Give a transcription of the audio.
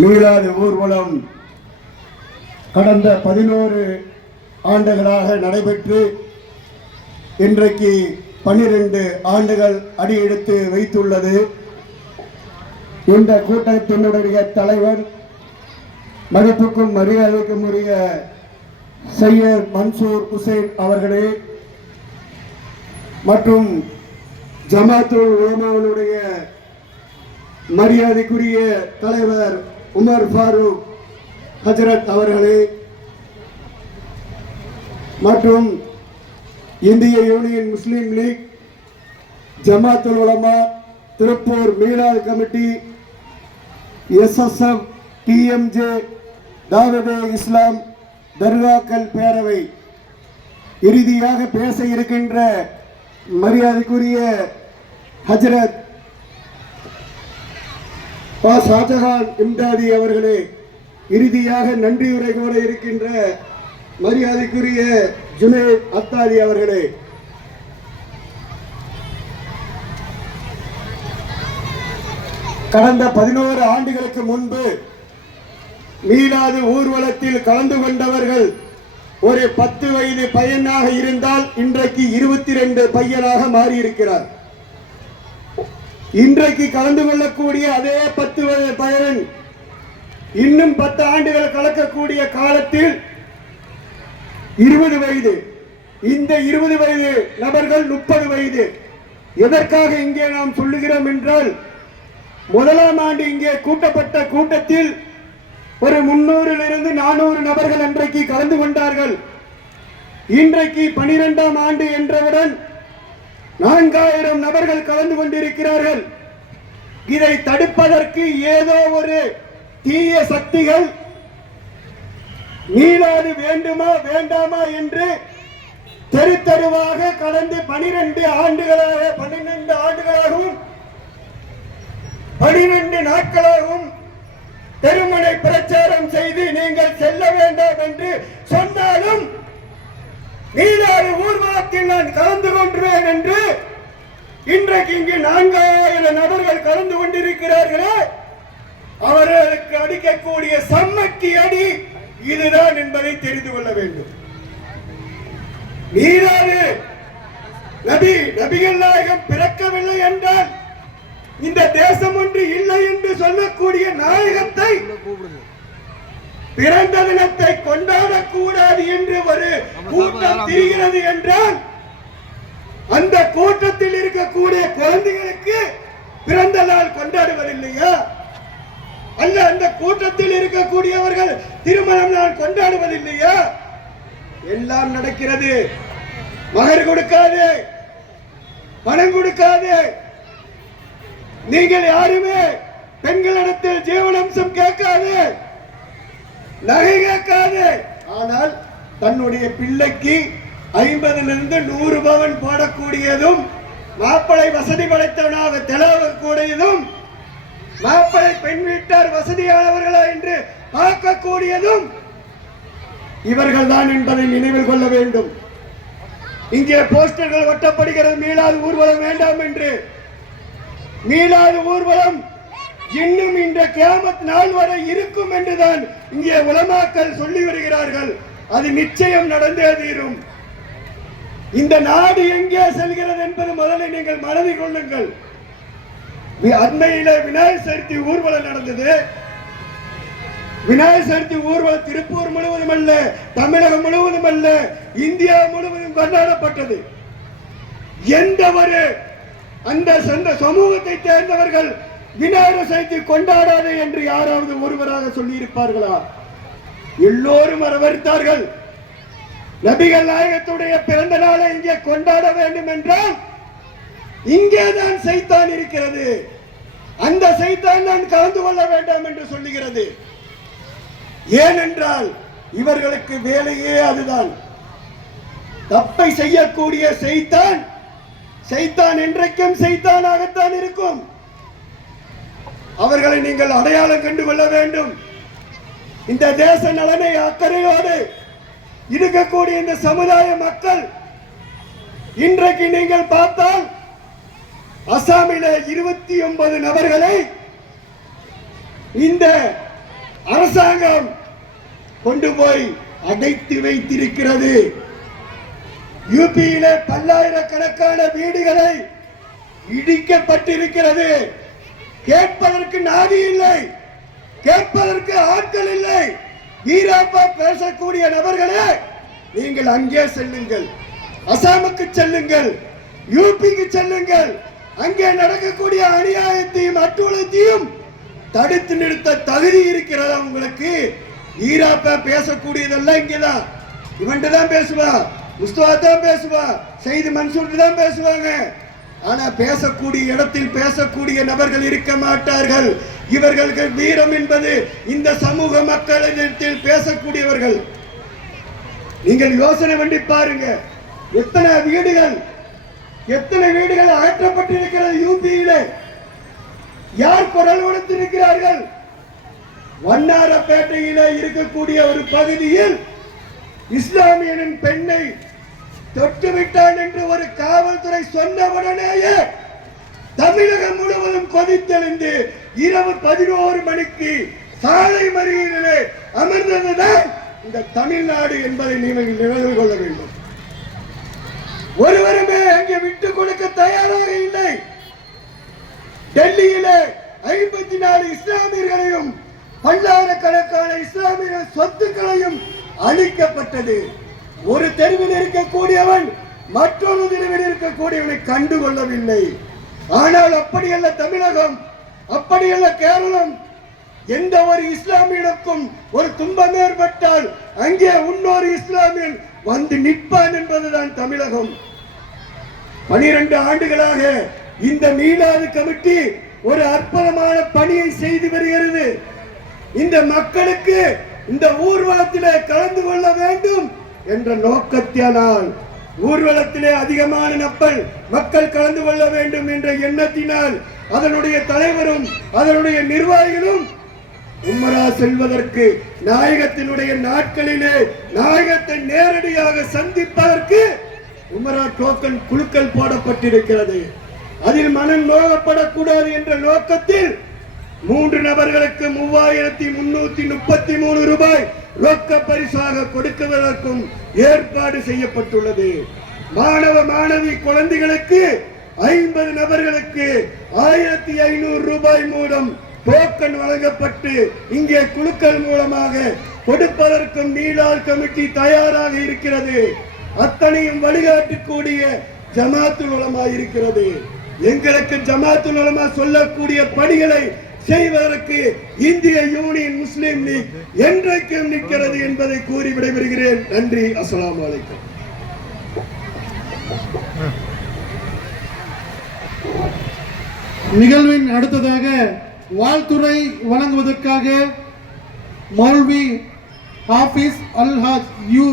மீளாது ஊர்வலம் கடந்த 11 ஆண்டுகளாக நடைபெற்று இன்றைக்கு 12 ஆண்டுகள் அடியெடுத்து வைத்துள்ளது. இந்த கூட்டத்தினுடைய தலைவர் மதிப்புக்கும் மரியாதைக்கும் உரிய சையத் மன்சூர் ஹுசைன் அவர்களே மற்றும் ஜமாத்துல் உலமாவுடைய மரியாதைக்குரிய தலைவர் உமர் ஃபாரூக் ஹஜரத் அவர்களே மற்றும் இந்திய யூனியன் முஸ்லீம் லீக் ஜமாத்துல் உலமா திருப்பூர் மீலாது கமிட்டி SSF TMJ தாவதே இஸ்லாம் தர்காக்கள் பேரவை இறுதியாக பேச இருக்கின்ற மரியாதைக்குரிய ஹஜரத் ஷாஜஹான் இம்தாதி அவர்களே, இறுதியாக நன்றியுரை கூட இருக்கின்ற மரியாதைக்குரிய ஜுனைத் அத்தாரி அவர்களே, கடந்த 11 ஆண்டுகளுக்கு முன்பு மீளாது ஊர்வலத்தில் கலந்து கொண்டவர்கள் ஒரு 10 வயது பையனாக இருந்தால் இன்றைக்கு 22 பையனாக மாறியிருக்கிறார். இன்றைக்கு கலந்து கொள்ளக்கூடிய அதே 10 வயது பையன் இன்னும் 10 ஆண்டுகள் கலக்கக்கூடிய காலத்தில் 20 வயது, இந்த 20 வயது நபர்கள் 30 வயது. எதற்காக இங்கே நாம் சொல்லுகிறோம் என்றால், முதலாம் ஆண்டு இங்கே கூட்டப்பட்ட கூட்டத்தில் ஒரு 300 400 நபர்கள் அன்றைக்கு கலந்து கொண்டார்கள். இன்றைக்கு 12ஆம் ஆண்டு என்றவுடன் 4000 நபர்கள் கலந்து கொண்டிருக்கிறார்கள். இதை தடுப்பதற்கு ஏதோ ஒரு தீய சக்திகள் மீளாது வேண்டுமா வேண்டாமா என்று தெரு தெருவாக கலந்து 12 ஆண்டுகளாகவும் 12 நாட்களாகவும் தெருமுனை பிரச்சாரம் செய்து நீங்கள் செல்ல வேண்டாம் என்று சொன்னாலும் மீளாது ஊர்வலத்தில் நான் கலந்து கொண்டேன் என்று இன்றைக்கு இங்கு 4000 நபர்கள் கலந்து கொண்டிருக்கிறார்களே, அவர்களுக்கு அடிக்கக்கூடிய சம்மட்டி அடி இதுதான் என்பதை தெரிந்து கொள்ள வேண்டும். மீளாது நபிகள் நாயகம் பிறக்கவில்லை என்றால் இந்த தேசம் ஒன்று இல்லை என்று சொல்லக்கூடிய நாயகத்தை பிறந்த தினத்தை கொண்டாடக்கூடாது என்று ஒரு கூட்டம் திரிகிறது என்றால், அந்த கூட்டத்தில் இருக்கக்கூடிய குழந்தைகளுக்கு பிறந்த நாள் கொண்டாடுவதில்லையா? அல்ல, அந்த கூட்டத்தில் இருக்கக்கூடியவர்கள் திருமணம் நாள் கொண்டாடுவதில்லையா? எல்லாம் நடக்கிறது. மகர் கொடுக்காது, பணம் கொடுக்காது, நீங்கள் யாருமே பெண்களிடத்தில் ஜீவனாம்சம் கேட்காது, நகை கேட்காது. ஆனால் தன்னுடைய பிள்ளைக்கு 50 100 பவன் போடக்கூடியதும், மாப்பிளை வசதி படைத்தவனாக தெளவக்கூடியதும், மாப்பிளை பெண் வீட்டார் வசதியானவர்களா என்று பார்க்கக்கூடியதும் இவர்கள் தான் என்பதை நினைவில் கொள்ள வேண்டும். இங்கே போஸ்டர்கள் ஒட்டப்படுகிறது, மீளாது ஊர்வலம் வேண்டாம் என்று. மீளாது ஊர்வலம் இன்னும் இந்த கியாமத் நாள் வரை இருக்கும் என்றுதான் இங்கே உலமாக்கள் சொல்லி வருகிறார்கள். அது நிச்சயம் நடந்தே தீரும். இந்த நாடு எங்கே செல்கிறது என்பது முதலில் நீங்கள் மனதில் கொள்ளுங்கள். அண்மையில விநாயகர் சதுர்த்தி ஊர்வலம் நடந்தது. விநாயகர் சதுர்த்தி ஊர்வலம் திருப்பூர் முழுவதும் அல்ல, தமிழகம் முழுவதும் அல்ல, இந்தியா முழுவதும் கொண்டாடப்பட்டது. எந்த ஒரு அந்த சமூகத்தை சேர்ந்தவர்கள் விநாயகர் சதுர்த்தி கொண்டாடாது என்று யாராவது ஒருவராக சொல்லி இருப்பார்களா? எல்லோரும் வரவழைத்தார்கள். நபிகள் நாயகத்துடைய பிறந்த நாளை இங்கே கொண்டாட வேண்டும் என்றால் இங்கேதான் சைத்தான் இருக்கிறது. அந்த சைத்தான் நான் கலந்து கொள்ள வேண்டாம் என்று சொல்லுகிறது. ஏனென்றால் இவர்களுக்கு வேலையே அதுதான். தப்பை செய்யக்கூடிய சைத்தான் என்றைக்கும் சைத்தானாகத்தான் இருக்கும். அவர்களை நீங்கள் அடையாளம் கண்டு கொள்ள வேண்டும். இந்த தேச நலனை அக்கறையோடு இருக்கக்கூடிய இந்த சமுதாய மக்கள் இன்றைக்கு நீங்கள் பார்த்தால் அசாமிலே 29 நபர்களை இந்த அரசாங்கம் கொண்டு போய் அடைத்து வைத்திருக்கிறது. யூபியிலே பல்லாயிரக்கணக்கான வீடுகளை இடிக்கப்பட்டிருக்கிறது. கேட்பதற்கு நாதி இல்லை, கேட்பதற்கு ஆட்கள் இல்லை. வீராப்பா பேசக்கூடிய நபர்களே, நீங்கள் அங்கே செல்லுங்கள், அசாமுக்கு செல்லுங்கள், யூபிக்கு செல்லுங்கள். அங்கே நடக்கக்கூடிய அநியாயத்தையும் அட்டூழியத்தையும் தடுத்து நிறுத்த தகுதி இருக்கிறதா உங்களுக்கு? வீராப்பா பேசக்கூடியதெல்லாம் இங்கதான். இவன்ட்டு தான் பேசுவா, முஸ்தபா தான் பேசுவா, செய்தி மன்சூர் தான் பேசுவாங்க. ஆனா பேசக்கூடிய இடத்தில் பேசக்கூடிய நபர்கள் இருக்க மாட்டார்கள். இவர்களுக்கு வீரம் என்பது இந்த சமூக மக்களிடத்தில் பேசக்கூடியவர்கள். நீங்கள் யோசனை பண்ணி பாருங்க, எத்தனை வீடுகள் அகற்றப்பட்டிருக்கிறது யூபியிலே. யார் குரல் கொடுத்திருக்கிறார்கள்? வண்ணாரப்பேட்டையிலே இருக்கக்கூடிய ஒரு பகுதியில் இஸ்லாமியனின் பெண்ணை தொட்டுவிட்டான் என்று ஒரு காவல்துறை சொன்னவுடனேயே தமிழகம் முழுவதும் கொதித்தெழுந்து இரவு 11 மணிக்கு சாலை மறியலிலே அமர்ந்ததுதான் இந்த தமிழ்நாடு என்பதை நீங்கள் நினைவு கொள்ள வேண்டும். ஒருவருமே அங்கே விட்டுக் கொடுக்க தயாராக இல்லை. டெல்லியிலே 54 இஸ்லாமியர்களையும் பல்லாயிரக்கணக்கான இஸ்லாமிய சொத்துக்களையும் அளிக்கப்பட்டது. ஒரு தெருவில் இருக்கக்கூடியவன் மற்றொரு தெருவில் இருக்கக்கூடியவனை கண்டுகொள்ளவில்லை. ஆனால் அப்படியல்ல தமிழகம், அப்படியல்ல கேரளம். எந்த ஒரு இஸ்லாமியனுக்கும் ஒரு துன்பம் ஏற்பட்டால் அங்கே இன்னொரு இஸ்லாமியன் வந்து நிற்பான் என்பதுதான் தமிழகம். 12 ஆண்டுகளாக இந்த மீலாது கமிட்டி ஒரு அற்புதமான பணியை செய்து வருகிறது. இந்த மக்களுக்கு இந்த ஊர்வலத்திலே கலந்து கொள்ள வேண்டும் என்ற நோக்கத்தினால், ஊர்வலத்திலே அதிகமான மக்கள் கலந்து கொள்ள வேண்டும் என்ற எண்ணத்தினால் அதனுடைய தலைவரும் அதனுடைய நிர்வாகிகளும் உம்ரா செல்வதற்கு நாயகத்தினுடைய நாட்களிலே நாயகத்தை நேரடியாக சந்திப்பதற்கு உம்ரா டோக்கன் குழுக்கள் போடப்பட்டிருக்கிறது. அதில் மனம் நோகப்படக்கூடாது என்ற நோக்கத்தில் 3 நபர்களுக்கு 3333 ரூபாய் ரொக்க பரிசாக கொடுக்குவதற்கும் ஏற்பாடு செய்யப்பட்டுள்ளது. மாணவி குழந்தைகளுக்கு 50 நபர்களுக்கு 1500 ரூபாய் மூலம் டோக்கன் வழங்கப்பட்டு இங்கே குழுக்கள் மூலமாக கொடுப்பதற்கும் மீலாது கமிட்டி தயாராக இருக்கிறது. அத்தனையும் வழிகாட்டக்கூடிய ஜமாத்துல் உலமா இருக்கிறது. எங்களுக்கு ஜமாத்துல் உலமா சொல்லக்கூடிய பணிகளை செய்வதற்கு இந்திய யூனியன் முஸ்லிம் லீக் என்றைக்கும் நிற்கிறது என்பதை கூறி விடைபெறுகிறேன். நன்றி. அஸ்ஸலாமு அலைக்கும். நிகழ்வின் அடுத்ததாக வாழ்த்துரை வழங்குவதற்காக மௌல்வி ஹாஃபிஸ் அல் ஹாஜ் யூ